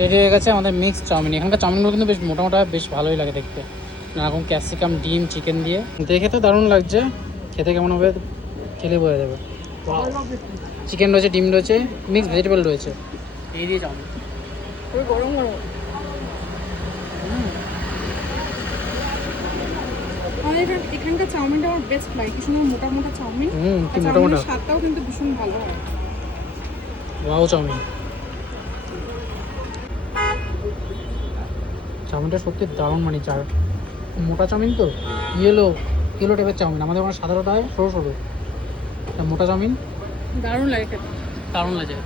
Ready হয়ে গেছে আমাদের মিক্স চাউমিন। এখানকার চাউমিনগুলো কিন্তু বেশ মোটামোটা বেশ ভালোই লাগে দেখতে, নানারকম ক্যাপসিকাম, ডিম, চিকেন দিয়ে। দেখে তো দারুণ লাগছে, খেতে কেমন হবে খেলে বোঝা যাবে। চিকেন রয়েছে, ডিম রয়েছে, মিক্স ভেজিটেবল রয়েছে, এই দিয়ে চাউমিন গরম গরম। এখানকার চাউমিনটা আমার বেস্ট লাগে, কি সুন্দর মোটা মোটা চাউমিন। কি মোটা মোটা, স্বাদটাও কিন্তু ভীষণ ভালো হয়। ওয়াও চাউমিন, চাউমিনটা সত্যি দারুণ, মানে মোটা চাউমিন তো ইয়েলো টাইপের চাউমিন। আমাদের ওখানে সাধারণত হয় সরু সরু, মোটা চাউমিন দারুণ লাগে খেতে, দারুণ লাগে।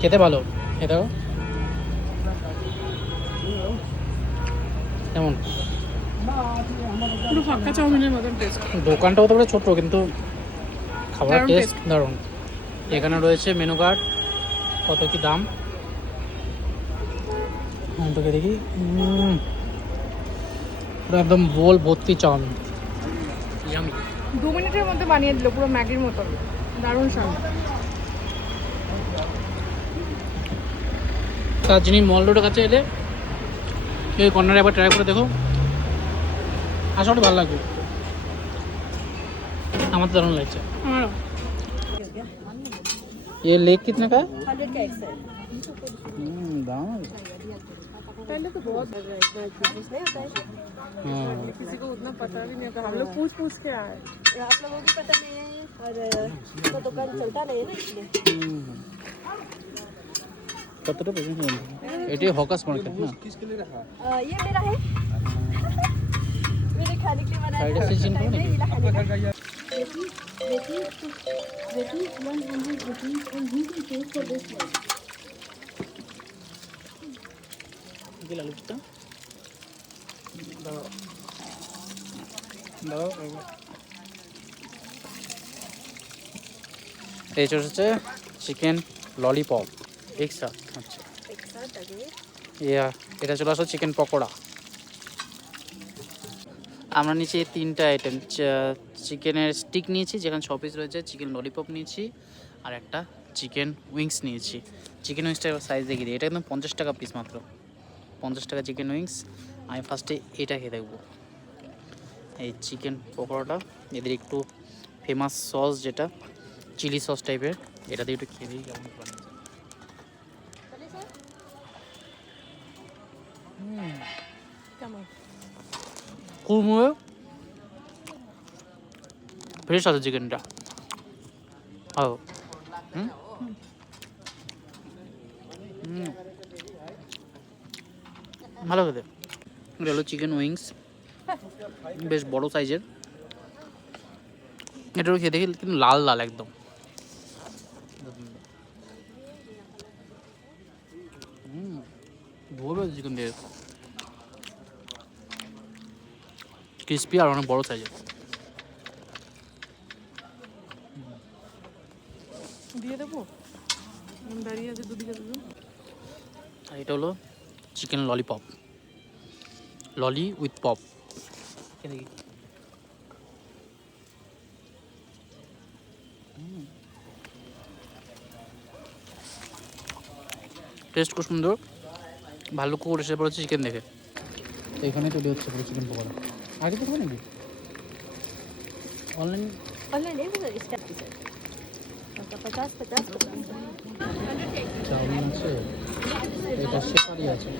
খেতে ভালো, খেতেও কেমন, পুরো ফাঁকা চাউমিনের মতন টেস্ট। দোকানটাও তো ছোট কিন্তু খাবার টেস্ট দারুণ। এখানে রয়েছে মেনু কার্ড, কত কি দাম তোকে দেখি। পুরো একদম বোল ভর্তি চাউমিন, 2 মিনিটের মধ্যে বানিয়ে দিল, পুরো ম্যাগির মতন, দারুণ স্বাদ। তার যিনি মল রোডের কাছে এলে এই কর্নারে একবার ট্রাই করে দেখো, আশা করি ভালো লাগবে। আমার তো দারুণ লাগছে। আমারও। ये लेग कितने का है? 100 का एक सेट। दाम पहले तो बहुत नहीं होता है। हाँ। किसी को उतना पता भी नहीं होता, हम लोग पूछ पूछ के आए। आप लोगों को पता नहीं है और तो दुकान चलता नहीं है ना इसलिए। কতটা পর্যন্ত এটি হকাস মার্কেট না? ये मेरा है। मेरे खाने के लिए बनाया फ्राइड था। से चिन टाइम नहीं मिला खाने का। আলুটা দাও দাও। এই হচ্ছে চিকেন ললিপপ একসাথ। আচ্ছা এটা চলে আসো চিকেন পকোড়া। আমরা নিয়েছি 3টা আইটেম, চিকেনের স্টিক নিয়েছি যেখানে 6 পিস রয়েছে, চিকেন ললিপপ নিয়েছি আর একটা চিকেন উইংস নিয়েছি। চিকেন উইংসটা সাইজ দেখিয়ে দিই, এটা একদম 50 টাকা পিস, মাত্র 50 টাকা চিকেন উইংস। আমি ফার্স্টে এটা খেয়ে দেখবো, এই চিকেন পকোড়াটা। এদের একটু ফেমাস সস যেটা চিলি সস টাইপের, এটা দিয়ে একটু খেয়ে দিই কেমন বানিয়েছে। কুড়মুড়ে ফ্রেশ আছে চিকেনটা। ভালো খেতে। এটা হলো চিকেন উইংস, বেশ বড় সাইজের। এটাও খেয়ে দেখি কিন্তু লাল লাল একদম। বড় চিকেন দিয়ে ক্রিস্পি আর অনেক বড় সাইজের। দিয়ে দেবো, দাঁড়িয়ে আছে দুদিকে দুজন। আর এটা হলো চিকেন ললিপপ, ললি উইথ পপ। দেখি টেস্ট খুব সুন্দর, ভালো করে এসে পড়েছে চিকেন দেখে। এখানে তৈরি হচ্ছে পুরো চিকেন পকোড়া। আগে তো নাকি অনলাইন ऑनलाइन है वो इसका आपका 50 চাউমিন আছে, এটা শেকারি আছে,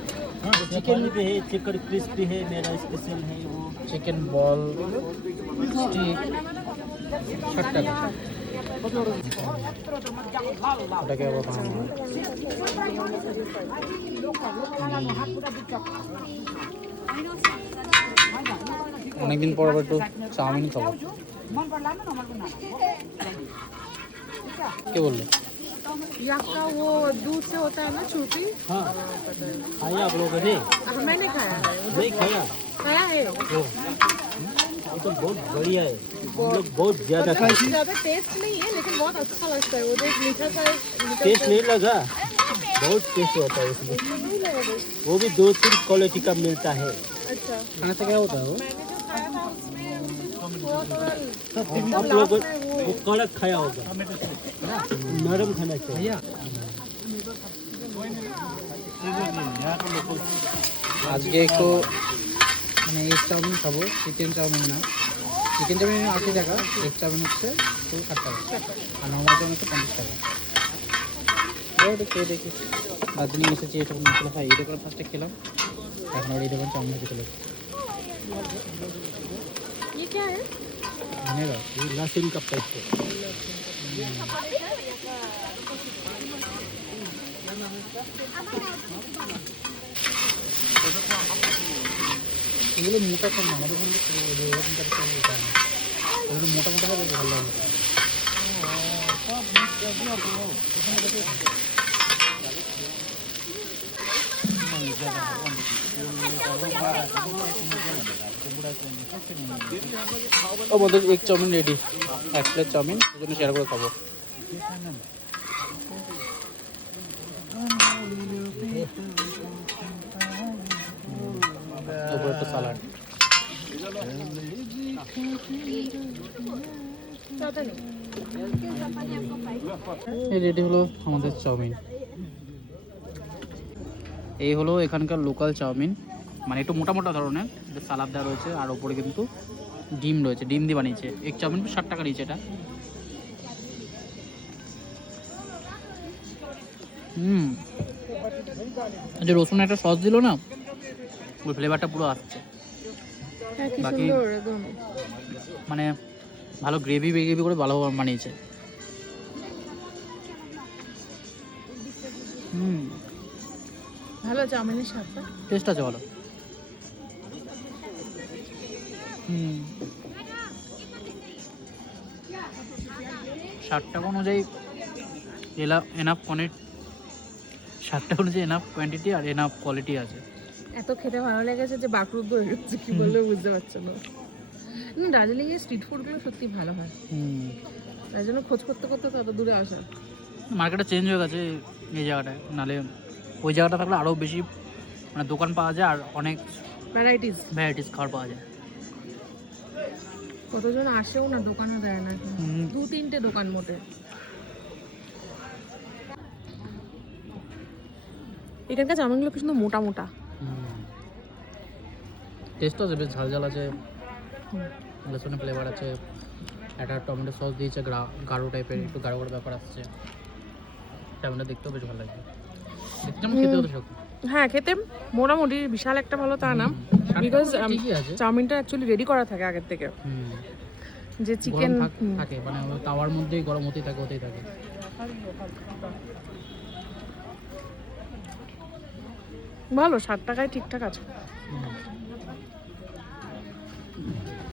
चिकन भी है, चिकन क्रिस्पी है, मेरा स्पेशल है वो। চিকেন বল স্টিক 60 টাকা। ওটাকে আবার বানানো হয়। অনেকদিন পর আবার একটু চাউমিন খাবো। কে বললো? याक का वो दूध से होता है ना छुपी, हाँ खाया आप लोगों ने? मैंने खाया है। नहीं खाया? खाया है, ये तो बहुत बढ़िया है, हम लोग बहुत ज्यादा खाए। ज्यादा टेस्ट नहीं है लेकिन बहुत अच्छा लगता है। वो देख मीठा सा टेस्ट नहीं लगा, बहुत टेस्ट होता है उसमें। नहीं लगा टेस्ट। वो भी 2-3 क्वालिटी का मिलता है। अच्छा, खाने से क्या होता है वो? मैंने जो खाया था उसमें थोड़ा थोड़ा आप लोग वो कड़क खाया होगा, नरम खाना चाहिए। আজকে একটু মানে এগ চাউমিন খাবো, চিকেন চাউমিন না। চিকেন চাউমিন 80 টাকা, এগ চাউমিন হচ্ছে 60 টাকা, আর নর্মাল চাউমিন হচ্ছে 50 টাকা। ওটা খেয়ে দেখি। রাত নিয়ে এসেছি, এটা মশলা খাই, এটা করে ফার্স্টে খেলাম, এখন আর এটা করে চাউমিন খেতে চলে। ये क्या है? ধন্যবাদ। ये लहसुन का पेस्ट है। এগুলো মোটা কম না, আমাদের কিন্তু এরকম টাইপের চাউমিন এটা না। এগুলো মোটা মোটা হবে, ভালো লাগে। আমাদের egg chowmein ready, 1 plate chowmein, এই জন্য শেয়ার করে খাবো। তারপর একটা সালাড। पता नहीं। এই রেডি হলো আমাদের চাউমিন। এই হলো এখানকার লোকাল চাউমিন, মানে একটু মোটা মোটা ধরনের, এটা সালাদ দেওয়া রয়েছে, আর ওপরে কিন্তু ডিম রয়েছে, ডিম দিয়ে বানিয়েছে। এক চাউমিন 60 টাকা নিয়েছে এটা। যে রসুন একটা সস দিল না, ওই ফ্লেভারটা পুরো আসছে। কি বাকি সুন্দর একদম। মানে ভালো গ্রেভি গ্রেভি করে ভালো বানিয়েছে। ভালো চাউমিনের স্বাদটা। টেস্ট আছে ভালো। হুম, 60 টাকা অনুযায়ী এনাফ কোয়ান্টিটি, 60 টাকা অনুযায়ী এনাফ কোয়ান্টিটি আর এনাফ কোয়ালিটি আছে। এত খেতে ভালো লেগেছে যে বাকরুদ্ধ হয়ে গেছে, কি বলবো বুঝতে পারছো না। দার্জিলিংয়ের স্ট্রিট ফুডগুলো সত্যি ভালো হয়, তাই জন্য খোঁজ করতে করতে তত দূরে আসা। মার্কেটটা চেঞ্জ হয়ে গেছে এই জায়গাটায়, নাহলে ওই জায়গাটা থাকলে আরও বেশি মানে দোকান পাওয়া যায় আর অনেক ভ্যারাইটিস খাবার পাওয়া যায়। কতজন আসেও না, দোকানও দেয় না, 2-3টে দোকান মোটে। এখানকার চাউমিনগুলো কি সুন্দর মোটা মোটা। টেস্ট আছে, বেশ ঝাল ঝাল আছে, লসুনের ফ্লেভার আছে, একটা টমেটো সস দিয়েছে, গাঢ় টাইপের, একটু গাঢ় গাঢ় ব্যাপার আসছে। চাউমিনটা দেখতেও বেশ ভালো লাগছে, দেখতে যেমন খেতে হতো শক্ত। হ্যাঁ, খেতে মোটামুটি বিশাল একটা ভালো তা না, বিকজ ঠিকই আছে। চাউমিনটা অ্যাকচুয়ালি রেডি করা থাকে আগের থেকে, যে চিকেন থাকে মানে ওই তাওয়ার মধ্যেই গরম হতেই থাকে হতেই থাকে। ভালো, 60 টাকায় ঠিকঠাক আছে।